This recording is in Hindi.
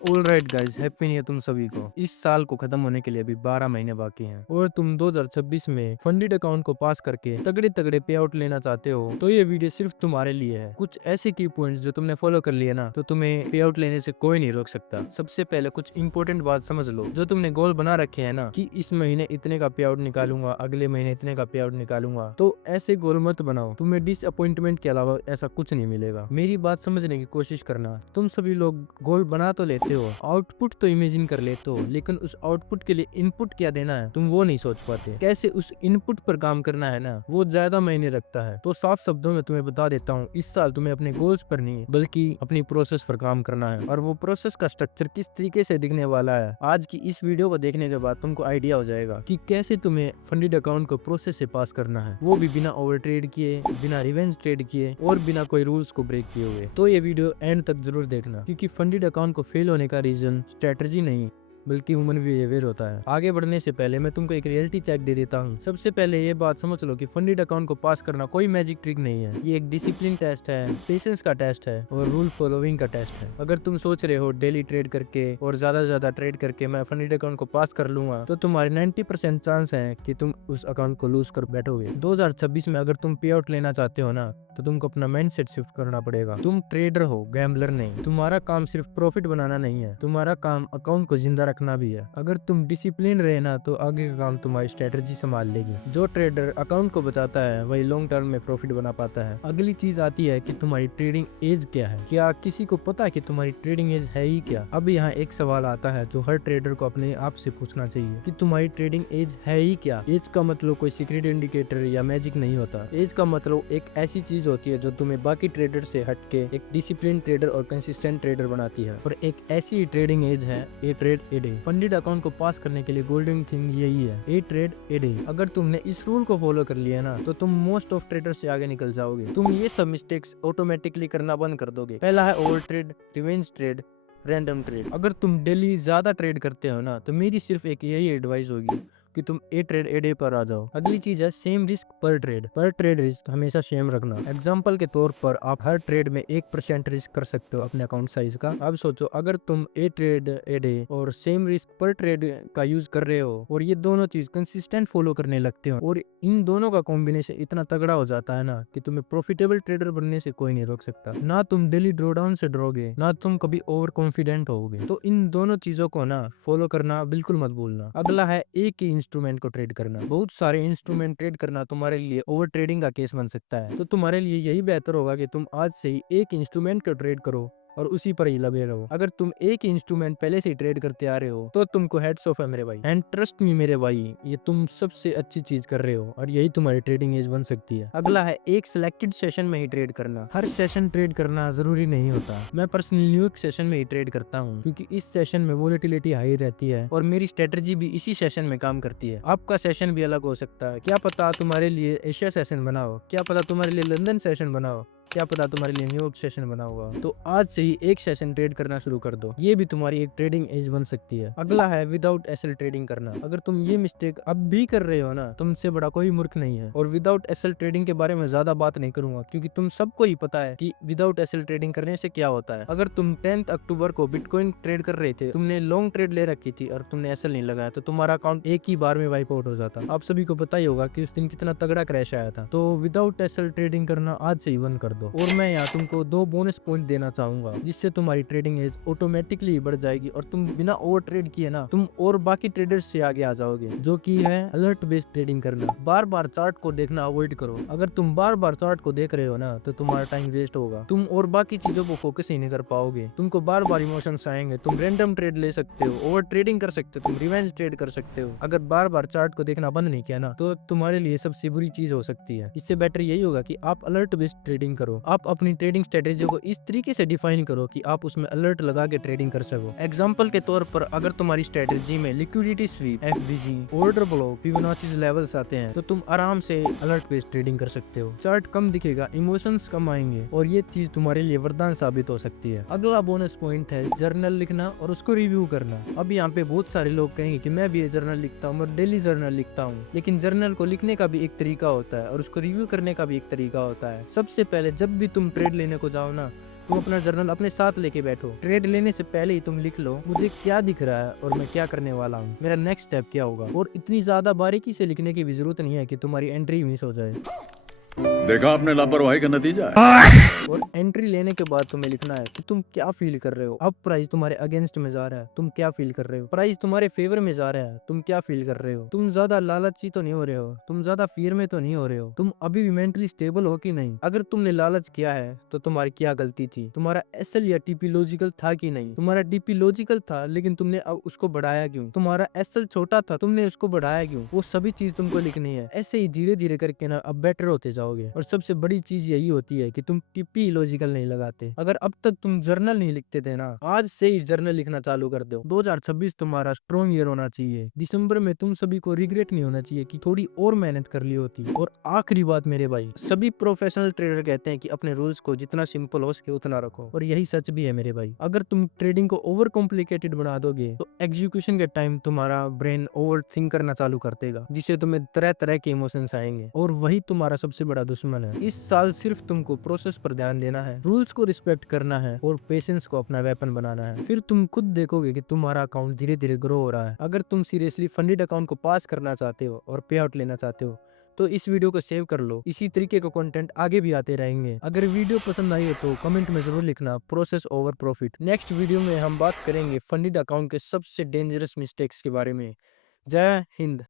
Alright guys, happy new year तुम सभी को। इस साल को खत्म होने के लिए अभी 12 महीने बाकी हैं और तुम 2026 में फंडिड अकाउंट को पास करके तगड़े तगड़े पे आउट लेना चाहते हो तो ये वीडियो सिर्फ तुम्हारे लिए है। कुछ ऐसे की पॉइंट्स जो तुमने फॉलो कर लिए ना तो तुम्हें पे आउट लेने से कोई नहीं रोक सकता। सबसे पहले कुछ इंपॉर्टेंट बात समझ लो। जो तुमने गोल बना रखे है ना कि इस महीने इतने का पे आउट निकालूंगा, अगले महीने इतने का पे आउट निकालूंगा, तो ऐसे गोल मत बनाओ। तुम्हें डिसअपॉइंटमेंट के अलावा ऐसा कुछ नहीं मिलेगा। मेरी बात समझने की कोशिश करना। तुम सभी लोग गोल बना तो लेते हो, आउटपुट तो इमेजिन कर लेते हो, लेकिन उस आउटपुट के लिए इनपुट क्या देना है तुम वो नहीं सोच पाते। कैसे उस इनपुट पर काम करना है ना वो ज्यादा मायने रखता है। तो साफ शब्दों में तुम्हें बता देता हूँ, इस साल तुम्हें अपने गोल्स पर नहीं बल्कि अपनी प्रोसेस पर काम करना है। और वो प्रोसेस का स्ट्रक्चर किस तरीके से दिखने वाला है आज की इस वीडियो को देखने के बाद तुमको आइडिया हो जाएगा कि कैसे तुम्हें फंडिड अकाउंट को प्रोसेस से पास करना है, वो भी बिना ओवर ट्रेड किए, बिना रिवेंज ट्रेड किए और बिना कोई रूल्स को ब्रेक किए हुए। तो ये वीडियो एंड तक जरूर देखना, क्योंकि फंडिड अकाउंट को फेल होने का रीजन स्ट्रेटजी नहीं बल्कि ह्यूमन बिहेवियर होता है। आगे बढ़ने से पहले मैं तुमको एक रियलिटी चेक दे देता हूँ। सबसे पहले ये बात समझ लो कि फंडिड अकाउंट को पास करना कोई मैजिक ट्रिक नहीं है। ये एक डिसिप्लिन टेस्ट है, पेशेंस का टेस्ट है और रूल फॉलोइंग का टेस्ट है। अगर तुम सोच रहे हो डेली ट्रेड करके और ज्यादा से ज्यादा ट्रेड करके मैं फंडिड अकाउंट को पास कर लूंगा, तो तुम्हारे 90% चांस है कि तुम उस अकाउंट को लूज कर बैठोगे। 2026 में अगर तुम पे आउट लेना चाहते हो ना तो तुमको अपना माइंडसेट शिफ्ट करना पड़ेगा। तुम ट्रेडर हो, गैम्बलर नहीं। तुम्हारा काम सिर्फ प्रॉफिट बनाना नहीं है, तुम्हारा काम अकाउंट को जिंदा रखना भी है। अगर तुम डिसिप्लिन रहे ना तो आगे का काम तुम्हारी स्ट्रेटजी संभाल लेगी। जो ट्रेडर अकाउंट को बचाता है वही लॉन्ग टर्म में प्रॉफिट बना पाता है। अगली चीज आती है कि तुम्हारी ट्रेडिंग एज क्या है। क्या किसी को पता है कि तुम्हारी ट्रेडिंग एज है ही क्या? अब यहाँ एक सवाल आता है जो हर ट्रेडर को अपने आप से पूछना चाहिए कि तुम्हारी ट्रेडिंग एज है ही क्या। एज का मतलब कोई सीक्रेट इंडिकेटर या मैजिक नहीं होता। एज का मतलब एक ऐसी चीज होती है जो तुम्हें बाकी ट्रेडर से हटके एक डिसिप्लिन ट्रेडर और कंसिस्टेंट ट्रेडर बनाती है। और एक ऐसी ट्रेडिंग एज है ए ट्रेड ए डे। फंडिड अकाउंट को पास करने के लिए गोल्डन थिंग यही है, ए ट्रेड ए डे। अगर तुमने इस रूल को फॉलो कर लिया ना तो तुम मोस्ट ऑफ ट्रेडर से आगे निकल जाओगे। तुम ये सब मिस्टेक्स ऑटोमेटिकली करना बंद कर दोगे। पहला है over trade, revenge trade, random trade. अगर तुम डेली ज्यादा ट्रेड करते हो ना तो मेरी सिर्फ एक यही एडवाइस होगी कि तुम ए ट्रेड ए डे पर आ जाओ। अगली चीज है सेम रिस्क पर ट्रेड। पर ट्रेड रिस्क हमेशा सेम रखना। एग्जांपल के तौर पर आप हर ट्रेड में 1% रिस्क कर सकते हो अपने अकाउंट साइज का। अब सोचो अगर तुम ए ट्रेड ए डे और सेम रिस्क पर ट्रेड का यूज कर रहे हो और ये दोनों चीज कंसिस्टेंट फॉलो करने लगते हो और इन दोनों का कॉम्बिनेशन इतना तगड़ा हो जाता है ना कि तुम्हें प्रॉफिटेबल ट्रेडर बनने से कोई नहीं रोक सकता। ना तुम डेली ड्रॉ डाउन से डरोगे, ना तुम कभी ओवर कॉन्फिडेंट होगे। तो इन दोनों चीजों को ना फॉलो करना बिल्कुल मत भूलना। अगला है एक ही इंस्ट्रूमेंट को ट्रेड करना। बहुत सारे इंस्ट्रूमेंट ट्रेड करना तुम्हारे लिए ओवर ट्रेडिंग का केस बन सकता है। तो तुम्हारे लिए यही बेहतर होगा कि तुम आज से ही एक इंस्ट्रूमेंट को ट्रेड करो और उसी पर ही लगे रहो। अगर तुम एक इंस्ट्रूमेंट पहले से ही ट्रेड करते आ रहे हो तो तुमको हेड्स ऑफ है मेरे भाई। एंड ट्रस्ट मी मेरे भाई, ये तुम सबसे अच्छी चीज कर रहे हो और यही तुम्हारी ट्रेडिंग एज बन सकती है। अगला है एक सिलेक्टेड सेशन में ही ट्रेड करना। हर सेशन ट्रेड करना जरूरी नहीं होता। मैं पर्सनली न्यूयॉर्क सेशन में ही ट्रेड करता हूँ क्योंकि इस सेशन में वोलेटिलिटी हाई रहती है और मेरी स्ट्रेटजी भी इसी सेशन में काम करती है। आपका सेशन भी अलग हो सकता है। क्या पता तुम्हारे लिए एशिया सेशन बनाओ, क्या पता तुम्हारे लिए लंदन सेशन बनाओ, क्या पता तुम्हारे लिए न्यूयॉर्क सेशन बना हुआ। तो आज से ही एक सेशन ट्रेड करना शुरू कर दो, ये भी तुम्हारी एक ट्रेडिंग एज बन सकती है। अगला है विदाउट एसएल ट्रेडिंग करना। अगर तुम ये मिस्टेक अब भी कर रहे हो ना तुमसे बड़ा कोई मूर्ख नहीं है। और विदाउट एसएल ट्रेडिंग के बारे में ज्यादा बात नहीं करूंगा क्योंकि तुम सबको ही पता है कि विदाउट एसएल ट्रेडिंग करने से क्या होता है। अगर तुम 10 अक्टूबर को बिटकॉइन ट्रेड कर रहे थे, तुमने लॉन्ग ट्रेड ले रखी थी और तुमने एसएल नहीं लगाया तो तुम्हारा अकाउंट एक ही बार में वाइप आउट हो जाता। आप सभी को पता ही होगा कि उस दिन कितना तगड़ा क्रैश आया था। तो विदाउट एसएल ट्रेडिंग करना आज से ही बंद कर दो। और मैं यहाँ तुमको 2 बोनस पॉइंट देना चाहूंगा जिससे तुम्हारी ट्रेडिंग एज ऑटोमेटिकली बढ़ जाएगी और तुम बिना ओवर ट्रेड किए ना तुम और बाकी ट्रेडर्स से आगे आ जाओगे, जो कि है अलर्ट बेस्ड ट्रेडिंग करना। बार बार चार्ट को देखना अवॉइड करो। अगर तुम बार बार चार्ट को देख रहे हो ना तो तुम्हारा टाइम वेस्ट होगा, तुम और बाकी चीजों को फोकस ही नहीं कर पाओगे। तुमको बार बार इमोशंस आएंगे। तुम रैंडम ट्रेड ले सकते हो, ओवर ट्रेडिंग कर सकते हो, तुम रिवेंज ट्रेड कर सकते हो। अगर बार बार चार्ट को देखना बंद नहीं किया ना तो तुम्हारे लिए सबसे बुरी चीज हो सकती है। इससे बेटर यही होगा कि आप अलर्ट बेस्ड ट्रेडिंग करो। आप अपनी ट्रेडिंग स्ट्रेटेजी को इस तरीके से डिफाइन करो कि आप उसमें अलर्ट लगा के ट्रेडिंग कर सको। एग्जांपल के तौर पर अगर तुम्हारी स्ट्रेटेजी में liquidity SVEEP, FVG, order block, Fibonacci levels आते हैं तो तुम आराम से अलर्ट बेस्ड ट्रेडिंग कर सकते हो। चार्ट कम दिखेगा, इमोशंस कम आएंगे और ये चीज तुम्हारे लिए वरदान साबित हो सकती है। अगला बोनस पॉइंट है जर्नल लिखना और उसको रिव्यू करना। अब यहाँ पे बहुत सारे लोग कहेंगे कि मैं भी जर्नल लिखता हूँ, मैं डेली जर्नल लिखता हूँ, लेकिन जर्नल को लिखने का भी एक तरीका होता है और उसको रिव्यू करने का भी एक तरीका होता है। सबसे पहले जब भी तुम ट्रेड लेने को जाओ ना तुम अपना जर्नल अपने साथ लेके बैठो। ट्रेड लेने से पहले ही तुम लिख लो मुझे क्या दिख रहा है और मैं क्या करने वाला हूँ, मेरा नेक्स्ट स्टेप क्या होगा। और इतनी ज्यादा बारीकी से लिखने की भी जरूरत नहीं है कि तुम्हारी एंट्री मिस हो जाए। देखा आपने लापरवाही का नतीजा है। और एंट्री लेने के बाद तुम्हें लिखना है कि तुम क्या फील कर रहे हो। अब प्राइस तुम्हारे अगेंस्ट में जा रहा है, तुम क्या फील कर रहे हो। प्राइस तुम्हारे फेवर में जा रहा है, तुम क्या फील कर रहे हो। तुम ज्यादा लालची तो नहीं हो रहे हो, तुम ज्यादा फियर में तो नहीं हो रहे हो, तुम अभी भी मेंटली स्टेबल हो कि नहीं। अगर तुमने लालच किया है तो तुम्हारी क्या गलती थी। तुम्हारा एसएल या टीपी लॉजिकल था कि नहीं। तुम्हारा डीपी लॉजिकल था लेकिन तुमने अब उसको बढ़ाया क्यों। तुम्हारा एसएल छोटा था, तुमने उसको बढ़ाया क्यों। वो सभी चीज तुमको लिखनी है। ऐसे ही धीरे धीरे करके ना अब बेटर होते जाओगे। और सबसे बड़ी चीज यही होती है कि तुम टीपी लॉजिकल नहीं लगाते। अगर अब तक तुम जर्नल नहीं लिखते थे ना, आज से ही जर्नल लिखना चालू कर दो। 2026 तुम्हारा स्ट्रॉन्ग ईयर होना चाहिए। दिसंबर में तुम सभी को रिग्रेट नहीं होना चाहिए कि थोड़ी और मेहनत कर ली होती। और आखिरी बात मेरे भाई, सभी प्रोफेशनल ट्रेडर कहते हैं कि अपने रूल्स को जितना सिंपल हो सके उतना रखो, और यही सच भी है मेरे भाई। अगर तुम ट्रेडिंग को ओवर कॉम्प्लिकेटेड बना दोगे तो एग्जीक्यूशन के टाइम तुम्हारा ब्रेन ओवर थिंक करना चालू कर देगा, जिससे तुम्हें तरह तरह के इमोशंस आएंगे, और वही तुम्हारा सबसे बड़ा दुश्मन है। इस साल सिर्फ तुमको प्रोसेस पर ध्यान देना है, रूल्स को रिस्पेक्ट करना है और पेशेंस को अपना वेपन बनाना है। फिर तुम खुद देखोगे कि तुम्हारा अकाउंट धीरे धीरे ग्रो हो रहा है। अगर तुम सीरियसली फंडेड अकाउंट को पास करना चाहते हो और पे आउट लेना चाहते हो तो इस वीडियो को सेव कर लो। इसी तरीके का कंटेंट आगे भी आते रहेंगे। अगर वीडियो पसंद आई हो तो कमेंट में जरूर लिखना process over profit. Next video में हम बात करेंगे फंडेड अकाउंट के सबसे डेंजरस मिस्टेक्स के बारे में। जय हिंद।